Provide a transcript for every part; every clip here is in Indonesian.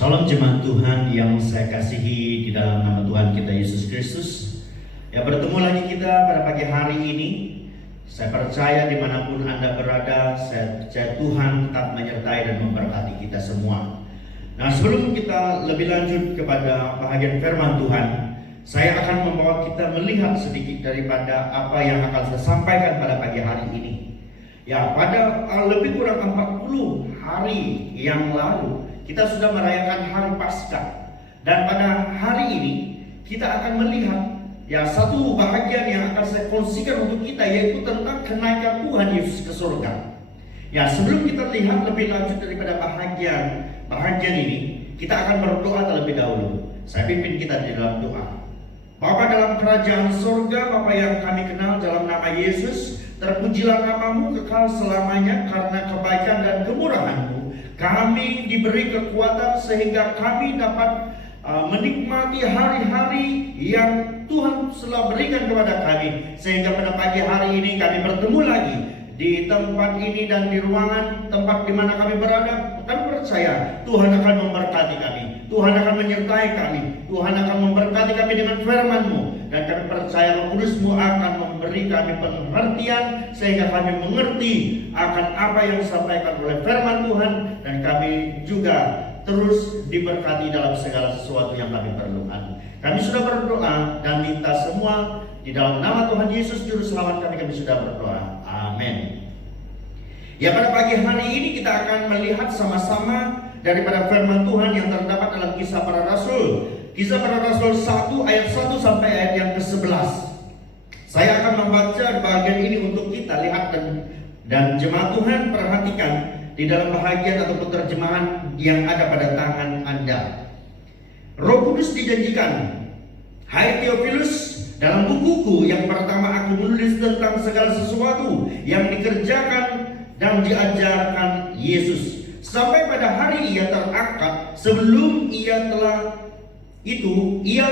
Salam jemaat Tuhan yang saya kasihi di dalam nama Tuhan kita Yesus Kristus. Ya, bertemu lagi kita pada pagi hari ini. Saya percaya dimanapun Anda berada, saya percaya Tuhan tetap menyertai dan memberkati kita semua. Nah, sebelum kita lebih lanjut kepada bahagian firman Tuhan, saya akan membawa kita melihat sedikit daripada apa yang akan saya sampaikan pada pagi hari ini. Ya, pada lebih kurang 40 hari yang lalu kita sudah merayakan hari Paskah, dan pada hari ini kita akan melihat ya satu bahagian yang akan saya kongsikan untuk kita, yaitu tentang kenaikan Tuhan Yesus ke surga. Ya, sebelum kita lihat lebih lanjut daripada bahagian ini, kita akan berdoa terlebih dahulu. Saya pimpin kita di dalam doa. Bapa dalam kerajaan surga, Bapa yang kami kenal dalam nama Yesus, terpujilah namamu kekal selamanya karena kebaikan dan kemurahan-Mu. Kami diberi kekuatan sehingga kami dapat menikmati hari-hari yang Tuhan telah berikan kepada kami. Sehingga pada pagi hari ini kami bertemu lagi di tempat ini dan di ruangan tempat di mana kami berada. Kami percaya Tuhan akan memberkati kami, Tuhan akan menyertai kami, Tuhan akan memberkati kami dengan firman-Mu. Dan kami percaya Roh Kudus-Mu akan memberi kami pengertian sehingga kami mengerti akan apa yang disampaikan oleh firman Tuhan, dan kami juga terus diberkati dalam segala sesuatu yang kami perlukan. Kami sudah berdoa dan minta semua di dalam nama Tuhan Yesus Juru Selamat kami sudah berdoa. Amin. Ya, pada pagi hari ini kita akan melihat sama-sama daripada firman Tuhan yang terdapat dalam Kisah Para Rasul. Kisah Para Rasul 1 ayat 1 sampai ayat yang ke-11. Saya akan membaca bagian ini untuk kita lihat, dan jemaat Tuhan perhatikan di dalam bahagian atau terjemahan yang ada pada tangan Anda. Roh Kudus dijanjikan, hai Theophilus, dalam bukuku yang pertama aku menulis tentang segala sesuatu yang dikerjakan dan diajarkan Yesus sampai pada hari ia terangkat. Sebelum ia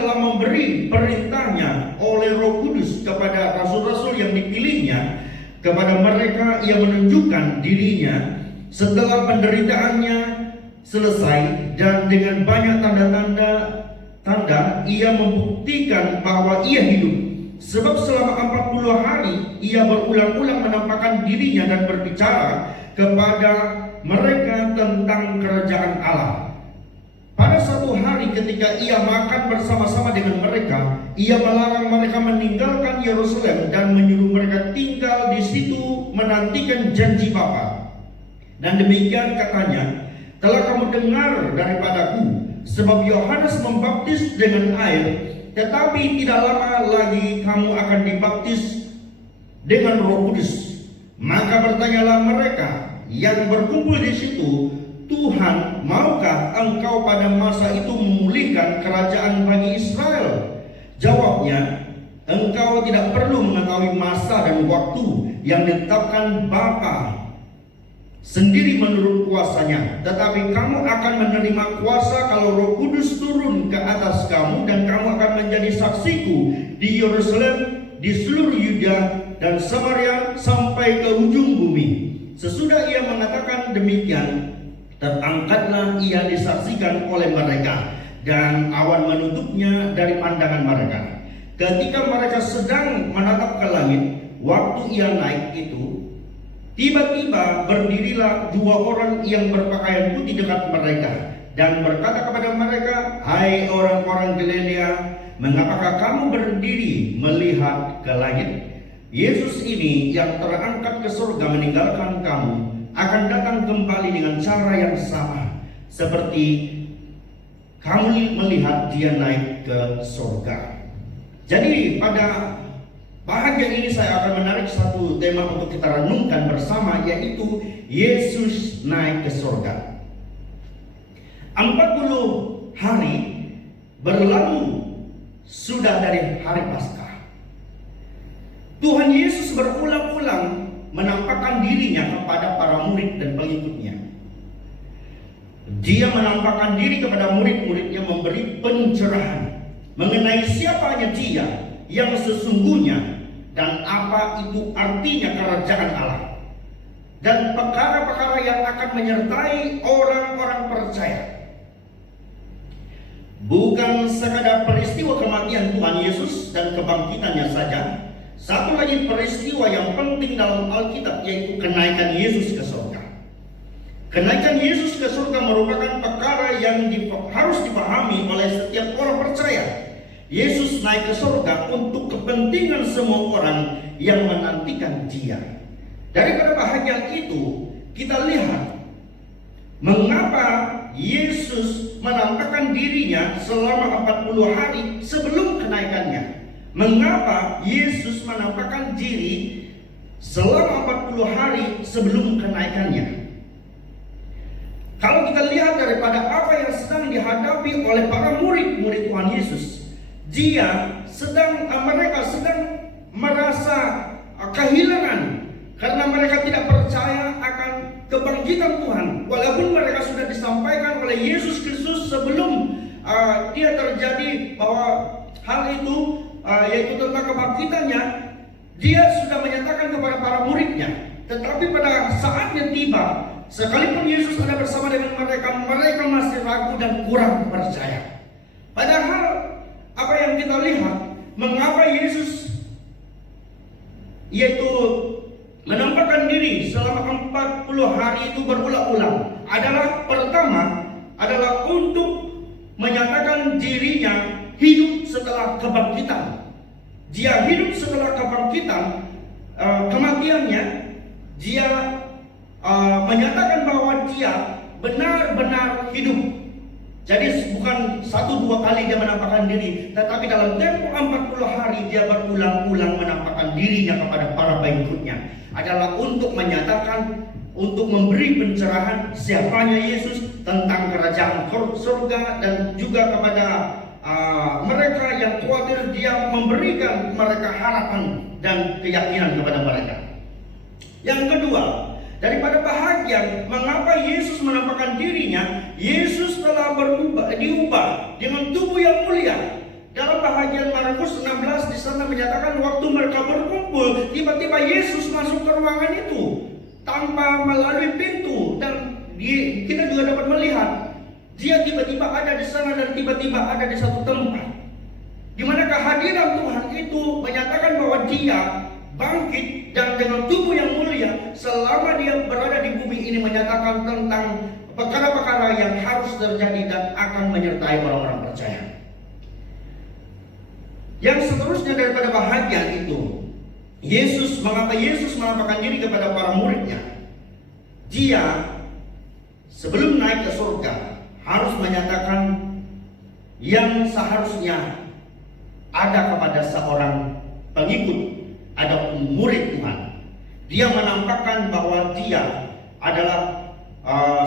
telah memberi perintahnya oleh Roh Kudus kepada rasul-rasul yang dipilihnya. Kepada mereka ia menunjukkan dirinya setelah penderitaannya selesai, dan dengan banyak tanda ia membuktikan bahwa ia hidup. Sebab selama 40 hari ia berulang-ulang menampakkan dirinya dan berbicara kepada mereka tentang kerajaan Allah. Pada suatu hari ketika ia makan bersama-sama dengan mereka, ia melarang mereka meninggalkan Yerusalem dan menyuruh mereka tinggal di situ menantikan janji Bapa. Dan demikian katanya, telah kamu dengar daripadaku, sebab Yohanes membaptis dengan air, tetapi tidak lama lagi kamu akan dibaptis dengan Roh Kudus. Maka bertanyalah mereka yang berkumpul di situ, Tuhan, maukah engkau pada masa itu memulihkan kerajaan bagi Israel? Jawabnya, engkau tidak perlu mengetahui masa dan waktu yang ditetapkan Bapa sendiri menurut kuasanya, tetapi kamu akan menerima kuasa kalau Roh Kudus turun ke atas kamu, dan kamu akan menjadi saksiku di Yerusalem, di seluruh Yudea dan Samaria sampai ke ujung bumi. Sesudah ia mengatakan demikian, terangkatlah ia disaksikan oleh mereka, dan awan menutupnya dari pandangan mereka. Ketika mereka sedang menatap ke langit, waktu ia naik itu, tiba-tiba berdirilah 2 orang yang berpakaian putih dekat mereka, dan berkata kepada mereka, hai orang-orang Galilea, mengapakah kamu berdiri melihat ke langit? Yesus ini yang terangkat ke surga meninggalkan kamu akan datang kembali dengan cara yang sama seperti kamu melihat dia naik ke surga. Jadi pada bahagian ini saya akan menarik satu tema untuk kita renungkan bersama, yaitu Yesus naik ke surga. 40 hari berlalu sudah dari hari Paskah. Tuhan Yesus berulang-ulang menampakkan dirinya kepada para murid dan pengikutnya. Dia menampakkan diri kepada murid-muridnya, memberi pencerahan mengenai siapanya Dia yang sesungguhnya dan apa itu artinya kerajaan Allah, dan perkara-perkara yang akan menyertai orang-orang percaya. Bukan sekadar peristiwa kematian Tuhan Yesus dan kebangkitannya saja. Satu lagi peristiwa yang penting dalam Alkitab, yaitu kenaikan Yesus ke surga. Kenaikan Yesus ke surga merupakan perkara yang harus dipahami oleh setiap orang percaya. Yesus naik ke surga untuk kepentingan semua orang yang menantikan Dia. Daripada bahagian itu, kita lihat mengapa Yesus menampakkan dirinya selama 40 hari sebelum kenaikannya. Mengapa Yesus menampakkan diri selama 40 hari sebelum kenaikannya? Kalau kita lihat daripada apa yang sedang dihadapi oleh para murid-murid Tuhan Yesus, mereka sedang merasa kehilangan karena mereka tidak percaya akan kebangkitan Tuhan. Walaupun mereka sudah disampaikan oleh Yesus Kristus sebelum dia terjadi bahwa hal itu yaitu tentang kebangkitannya, dia sudah menyatakan kepada para muridnya. Tetapi pada saatnya tiba, sekalipun Yesus ada bersama dengan mereka, mereka masih ragu dan kurang percaya. Padahal apa yang kita lihat, mengapa Yesus yaitu menampakkan diri selama 40 hari itu berulang-ulang adalah, pertama adalah untuk menyatakan dirinya hidup setelah kebangkitan. Dia hidup setelah kebangkitan, kematiannya. Dia menyatakan bahwa dia benar-benar hidup. Jadi bukan 1-2 kali dia menampakkan diri, tetapi dalam tempo 40 hari dia berulang-ulang menampakkan dirinya kepada para pengikutnya. Adalah untuk menyatakan, untuk memberi pencerahan siapanya Yesus, tentang kerajaan surga, dan juga kepada mereka yang khawatir dia memberikan mereka harapan dan keyakinan kepada mereka. Yang kedua, daripada bahagian mengapa Yesus menampakkan dirinya, Yesus telah diubah dengan tubuh yang mulia. Dalam bahagian Markus 16 di sana menyatakan waktu mereka berkumpul, tiba-tiba Yesus masuk ke ruangan itu tanpa melalui pintu, dan kita juga dapat melihat dia tiba-tiba ada di sana dan tiba-tiba ada di satu tempat, di mana kehadiran Tuhan itu menyatakan bahwa Dia bangkit dan dengan tubuh yang mulia selama Dia berada di bumi ini, menyatakan tentang perkara-perkara yang harus terjadi dan akan menyertai orang-orang percaya. Yang seterusnya daripada bahagian itu, mengapa Yesus menampakkan diri kepada para muridnya? Dia sebelum naik ke surga harus menyatakan yang seharusnya ada kepada seorang pengikut, ada murid Tuhan. Dia menampakkan bahwa dia adalah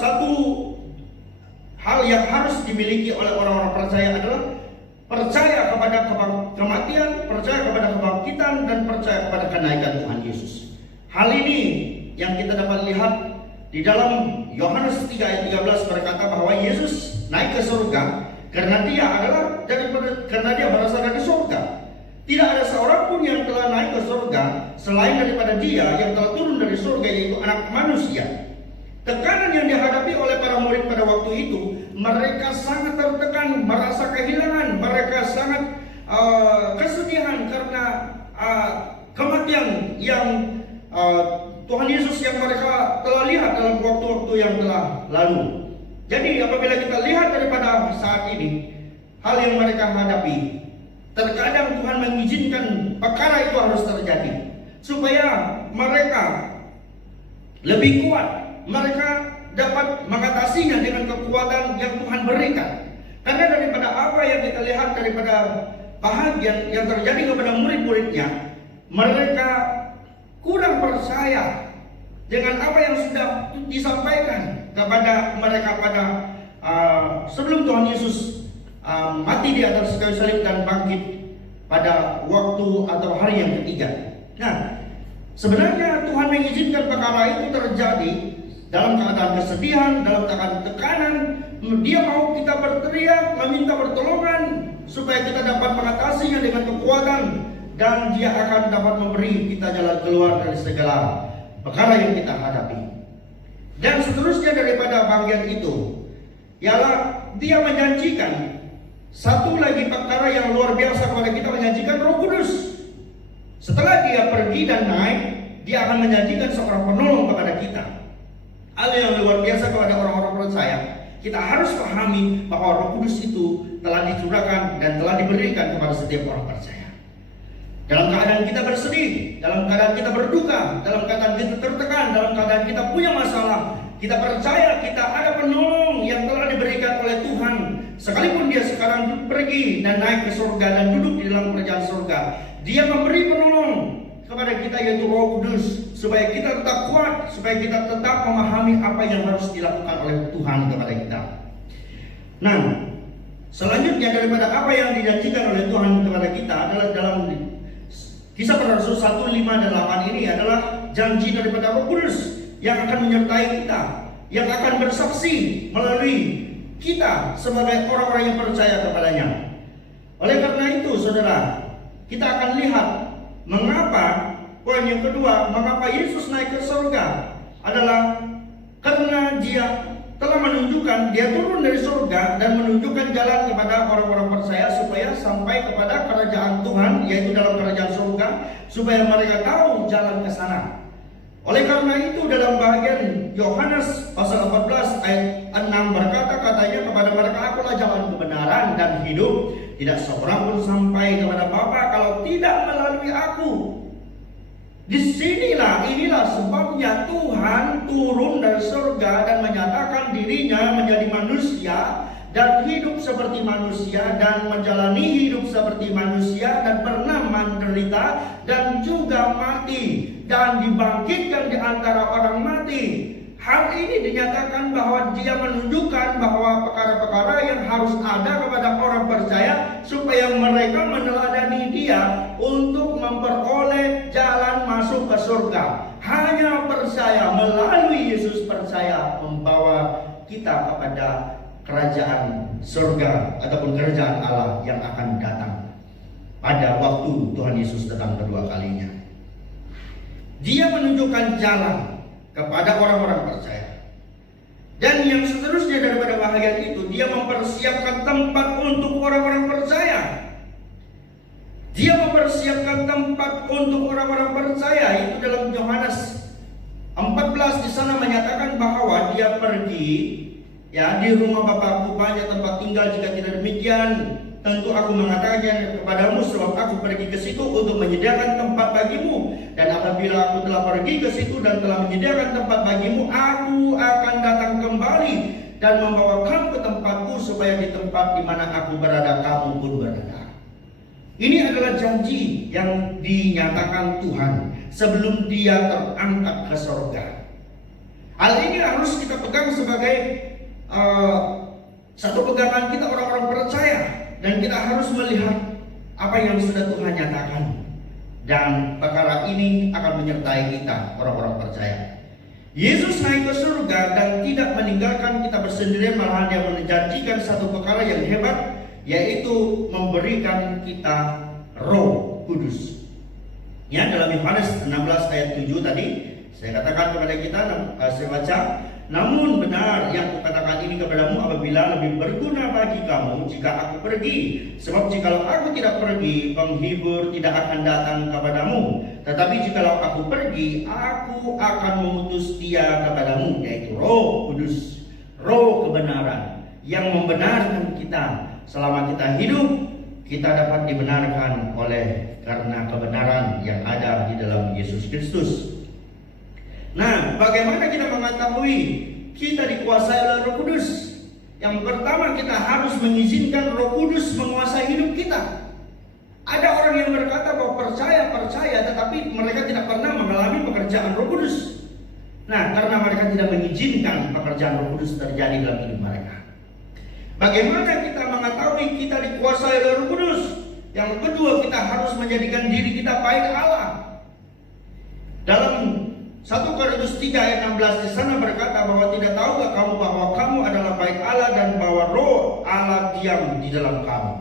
satu hal yang harus dimiliki oleh orang-orang percaya adalah percaya kepada kematian, percaya kepada kebangkitan, dan percaya kepada kenaikan Tuhan Yesus. Hal ini yang kita dapat lihat di dalam Yohanes 3 ayat 13 berkata bahwa Yesus naik ke surga karena dia berasal dari surga. Tidak ada seorang pun yang telah naik ke surga selain daripada Dia yang telah turun dari surga, yaitu Anak Manusia. Tekanan yang dihadapi oleh para murid pada waktu itu, mereka sangat tertekan, merasa kehilangan, mereka sangat kesedihan karena kematian yang Tuhan Yesus yang mereka telah lihat dalam waktu-waktu yang telah lalu. Jadi apabila kita lihat daripada saat ini, hal yang mereka hadapi, terkadang Tuhan mengizinkan perkara itu harus terjadi supaya mereka lebih kuat. Mereka dapat mengatasinya dengan kekuatan yang Tuhan berikan. Karena daripada apa yang kita lihat daripada bahagian yang terjadi kepada murid-muridnya, mereka kurang percaya dengan apa yang sudah disampaikan kepada mereka pada sebelum Tuhan Yesus mati di atas kayu salib dan bangkit pada waktu atau hari yang ketiga. Nah, sebenarnya Tuhan mengizinkan perkara itu terjadi dalam keadaan kesedihan, dalam keadaan tekanan. Dia mau kita berteriak, meminta pertolongan supaya kita dapat mengatasinya dengan kekuatan, dan Dia akan dapat memberi kita jalan keluar dari segala perkara yang kita hadapi. Dan seterusnya daripada bagian itu ialah Dia menjanjikan satu lagi perkara yang luar biasa kepada kita, menjanjikan Roh Kudus. Setelah Dia pergi dan naik, Dia akan menjanjikan seorang penolong kepada kita. Hal yang luar biasa kepada orang-orang percaya. Kita harus pahami bahwa Roh Kudus itu telah dicurahkan dan telah diberikan kepada setiap orang percaya. Dalam keadaan kita bersedih, dalam keadaan kita berduka, dalam keadaan kita tertekan, dalam keadaan kita punya masalah, kita percaya kita ada penolong yang telah diberikan oleh Tuhan. Sekalipun Dia sekarang pergi dan naik ke surga dan duduk di dalam kerajaan surga, Dia memberi penolong kepada kita, yaitu Roh Kudus, supaya kita tetap kuat, supaya kita tetap memahami apa yang harus dilakukan oleh Tuhan kepada kita. Nah, selanjutnya daripada apa yang dijanjikan oleh Tuhan kepada kita adalah dalam Kisah Para Rasul 1, 5 dan 8 ini adalah janji daripada Roh Kudus yang akan menyertai kita, yang akan bersaksi melalui kita sebagai orang-orang yang percaya kepadanya. Oleh karena itu, saudara, kita akan lihat mengapa, poin yang kedua, mengapa Yesus naik ke surga adalah karena Dia telah menunjukkan, Dia turun dari surga dan menunjukkan jalan kepada orang-orang percaya supaya sampai kepada kerajaan Tuhan, yaitu dalam kerajaan surga, supaya mereka tahu jalan ke sana. Oleh karena itu, dalam bagian Yohanes pasal 14 ayat 6 berkata, katanya kepada mereka, akulah jalan kebenaran dan hidup, tidak seorang pun sampai kepada Bapa kalau tidak melalui aku. Inilah sebabnya Tuhan turun dari surga dan menyatakan dirinya menjadi manusia dan hidup seperti manusia dan menjalani hidup seperti manusia dan pernah menderita dan juga mati dan dibangkitkan di antara orang mati. Hal ini dinyatakan bahwa Dia menunjukkan bahwa perkara-perkara yang harus ada kepada orang percaya supaya mereka meneladani Dia untuk memperoleh jalan masuk ke surga. Hanya percaya melalui Yesus, percaya membawa kita kepada kerajaan surga ataupun kerajaan Allah yang akan datang pada waktu Tuhan Yesus datang kedua kalinya. Dia menunjukkan jalan kepada orang-orang percaya. Dan yang seterusnya daripada bahagian itu, Dia mempersiapkan tempat untuk orang-orang percaya. Dia mempersiapkan tempat untuk orang-orang percaya. Itu dalam Yohanes 14 di sana menyatakan bahwa Dia pergi, ya, di rumah Bapakku banyak tempat tinggal, jika tidak demikian tentu aku mengatakan kepadamu, sebab aku pergi ke situ untuk menyediakan tempat bagimu. Dan apabila aku telah pergi ke situ dan telah menyediakan tempat bagimu, aku akan datang kembali dan membawa kamu ke tempatku, supaya di tempat di mana aku berada, kamu pun berada. Ini adalah janji yang dinyatakan Tuhan sebelum Dia terangkat ke surga. Hal ini harus kita pegang sebagai satu pegangan kita orang-orang percaya. Dan kita harus melihat apa yang sudah Tuhan nyatakan. Dan perkara ini akan menyertai kita, orang-orang percaya. Yesus naik ke surga dan tidak meninggalkan kita bersendirian, malahan Dia menjanjikan satu perkara yang hebat, yaitu memberikan kita Roh Kudus. Ya, dalam Yohanes 16 ayat 7 tadi saya katakan kepada kita, saya baca, namun benar yang kukatakan ini kepadamu apabila lebih berguna bagi kamu jika aku pergi. Sebab jikalau aku tidak pergi, penghibur tidak akan datang kepadamu. Tetapi jikalau aku pergi, aku akan mengutus Dia kepadamu, yaitu Roh Kudus, Roh kebenaran, yang membenarkan kita. Selama kita hidup, kita dapat dibenarkan oleh karena kebenaran yang ada di dalam Yesus Kristus. Nah, bagaimana kita mengetahui kita dikuasai oleh Roh Kudus? Yang pertama, kita harus mengizinkan Roh Kudus menguasai hidup kita. Ada orang yang berkata bahwa percaya, tetapi mereka tidak pernah mengalami pekerjaan Roh Kudus. Nah, karena mereka tidak mengizinkan pekerjaan Roh Kudus terjadi dalam hidup mereka. Bagaimana kita mengetahui kita dikuasai oleh Roh Kudus? Yang kedua, kita harus menjadikan diri kita bait Allah. Dalam 1 Korintus 3 ayat 16 di sana berkata bahwa tidak tahukah kamu bahwa kamu adalah bait Allah dan bahwa Roh Allah diam di dalam kamu.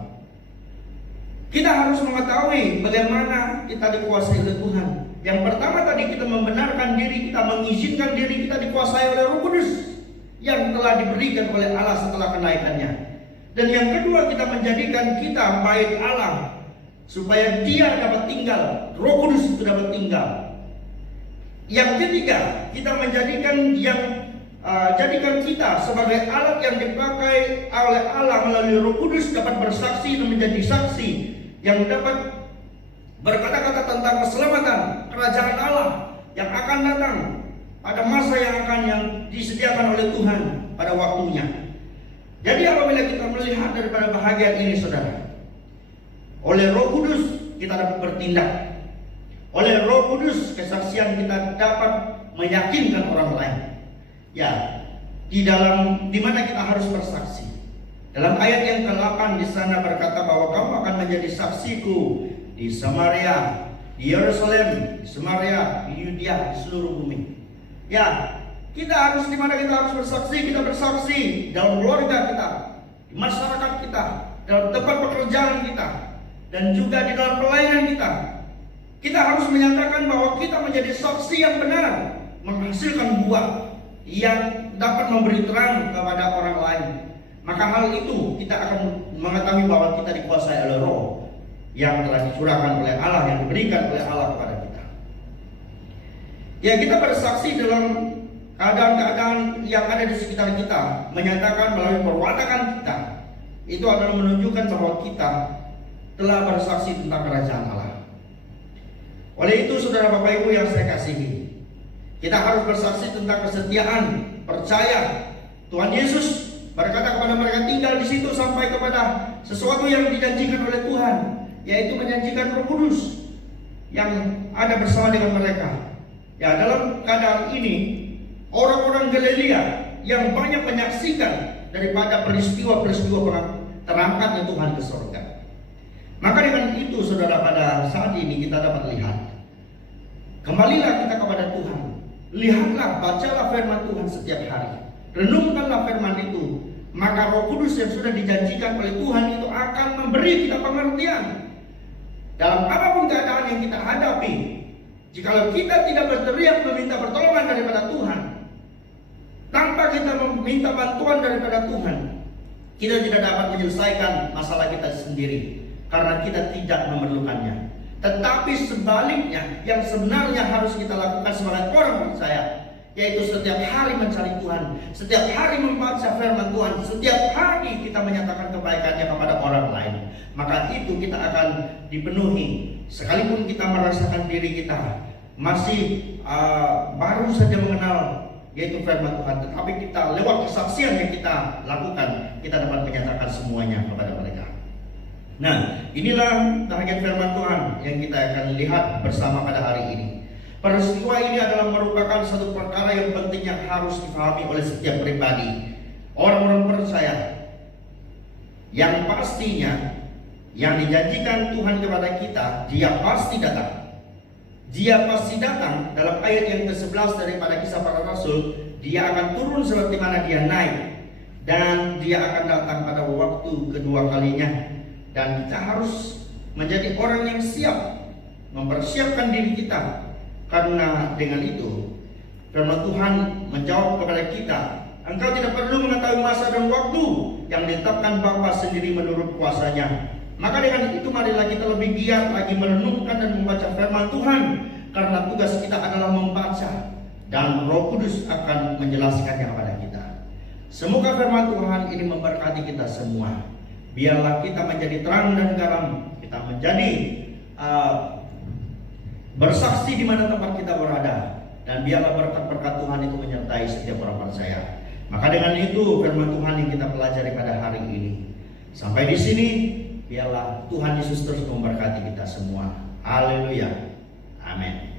Kita harus mengetahui bagaimana kita dikuasai oleh Tuhan. Yang pertama tadi kita membenarkan diri kita, mengizinkan diri kita dikuasai oleh Roh Kudus yang telah diberikan oleh Allah setelah kenaikannya. Dan yang kedua, kita menjadikan kita bait Allah supaya Dia dapat tinggal, Roh Kudus itu dapat tinggal. Yang ketiga, kita menjadikan jadikan kita sebagai alat yang dipakai oleh Allah melalui Roh Kudus dapat bersaksi dan menjadi saksi yang dapat berkata-kata tentang keselamatan kerajaan Allah yang akan datang pada masa yang disediakan oleh Tuhan pada waktunya. Jadi apabila kita melihat daripada bahagian ini, saudara, oleh Roh Kudus kita dapat bertindak. Oleh Roh Kudus kesaksian kita dapat meyakinkan orang lain. Ya, di mana kita harus bersaksi. Dalam ayat yang ke-8 di sana berkata bahwa kamu akan menjadi saksiku di Samaria, di Yerusalem, di Samaria, di Yudea, di seluruh bumi. Ya, kita harus di mana kita harus bersaksi? Kita bersaksi dalam keluarga kita, di masyarakat kita, dalam tempat pekerjaan kita, dan juga di dalam pelayanan kita. Kita harus menyatakan bahwa kita menjadi saksi yang benar, menghasilkan buah yang dapat memberi terang kepada orang lain. Maka hal itu kita akan mengetahui bahwa kita dikuasai oleh Roh yang telah dicurahkan oleh Allah, yang diberikan oleh Allah kepada kita. Ya, kita bersaksi dalam keadaan-keadaan yang ada di sekitar kita, menyatakan melalui perwatakan kita. Itu adalah menunjukkan bahwa kita telah bersaksi tentang kerajaan Allah. Oleh itu, saudara Bapak Ibu yang saya kasihi, kita harus bersaksi tentang kesetiaan, percaya. Tuhan Yesus berkata kepada mereka, tinggal di situ sampai kepada sesuatu yang dijanjikan oleh Tuhan, yaitu menjanjikan Roh Kudus yang ada bersama dengan mereka. Ya, dalam keadaan ini orang-orang Galilea yang banyak menyaksikan daripada peristiwa-peristiwa terangkatnya Tuhan ke surga. Maka dengan itu, saudara, pada saat ini kita dapat lihat, kembalilah kita kepada Tuhan. Lihatlah, bacalah firman Tuhan setiap hari, renungkanlah firman itu. Maka Roh Kudus yang sudah dijanjikan oleh Tuhan itu akan memberi kita pengertian dalam apapun keadaan yang kita hadapi. Jikalau kita tidak berteriak meminta pertolongan daripada Tuhan, tanpa kita meminta bantuan daripada Tuhan, kita tidak dapat menyelesaikan masalah kita sendiri, karena kita tidak memerlukannya. Tetapi sebaliknya, yang sebenarnya harus kita lakukan sebagai orang percaya, yaitu setiap hari mencari Tuhan, setiap hari membaca firman Tuhan, setiap hari kita menyatakan kebaikannya kepada orang lain. Maka itu kita akan dipenuhi. Sekalipun kita merasakan diri kita masih baru saja mengenal yaitu firman Tuhan, tetapi kita lewat kesaksian yang kita lakukan, kita dapat menyatakan semuanya kepada mereka. Nah, inilah bagian firman Tuhan yang kita akan lihat bersama pada hari ini. Peristiwa ini adalah merupakan satu perkara yang penting yang harus dipahami oleh setiap pribadi, orang-orang percaya, yang pastinya yang dijanjikan Tuhan kepada kita, Dia pasti datang. Dia pasti datang. Dalam ayat yang ke-11 daripada Kisah Para Rasul, Dia akan turun seperti mana Dia naik, dan Dia akan datang pada waktu kedua kalinya. Dan kita harus menjadi orang yang siap, mempersiapkan diri kita. Karena dengan itu firman Tuhan menjawab kepada kita, engkau tidak perlu mengetahui masa dan waktu yang ditetapkan Bapa sendiri menurut kuasanya. Maka dengan itu marilah kita lebih giat lagi merenungkan dan membaca firman Tuhan, karena tugas kita adalah membaca, dan Roh Kudus akan menjelaskannya kepada kita. Semoga firman Tuhan ini memberkati kita semua. Biarlah kita menjadi terang dan garam, kita menjadi bersaksi di mana tempat kita berada, dan biarlah berkat-berkat Tuhan itu menyertai setiap orang percaya. Maka dengan itu firman Tuhan yang kita pelajari pada hari ini sampai di sini, biarlah Tuhan Yesus terus memberkati kita semua. Haleluya, amin.